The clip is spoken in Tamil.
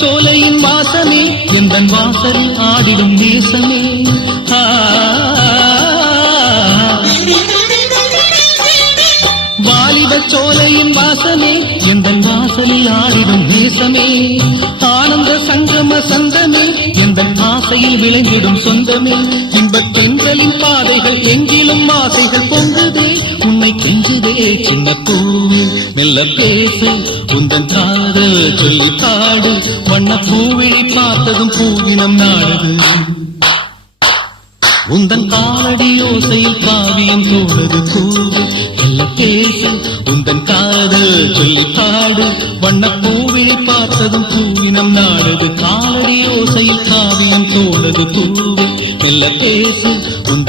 சோலையின் வாசமே எந்தன் வாசலில் ஆடிடும் நேசமே. வாலிபச் சோலையின் வாசமே எந்தன் வாசலில் ஆடிடும் நேசமே. ஆனந்த சங்கம சந்தமே எந்தன் ஆசையில் விளங்கிடும் சொந்தமே. இன்பத் தென்றலின் பாதைகள் எங்கிலும் ஆசைகள் பொங்குதே. உன்னை கெஞ்சுதே சின்ன பூவே மெல்ல பேசு உந்தன் காதல் சொல்லி காடு. வண்ண பூவிழி பார்த்ததும் பூவினம் நாடுது. உந்தன் காலடி ஓசையில் காவியம் தோணுது பூவே மெல்ல பேசு உந்தன் காதல் சொல்லி காடு. வண்ண பூவிழி பார்த்ததும் பூவினம் நாடுது. காலடி ஓசையில் காவியம் தோணுது பூவே மெல்ல பேசு உந்தன்